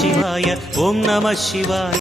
சிவாய ஓம் நம சிவாய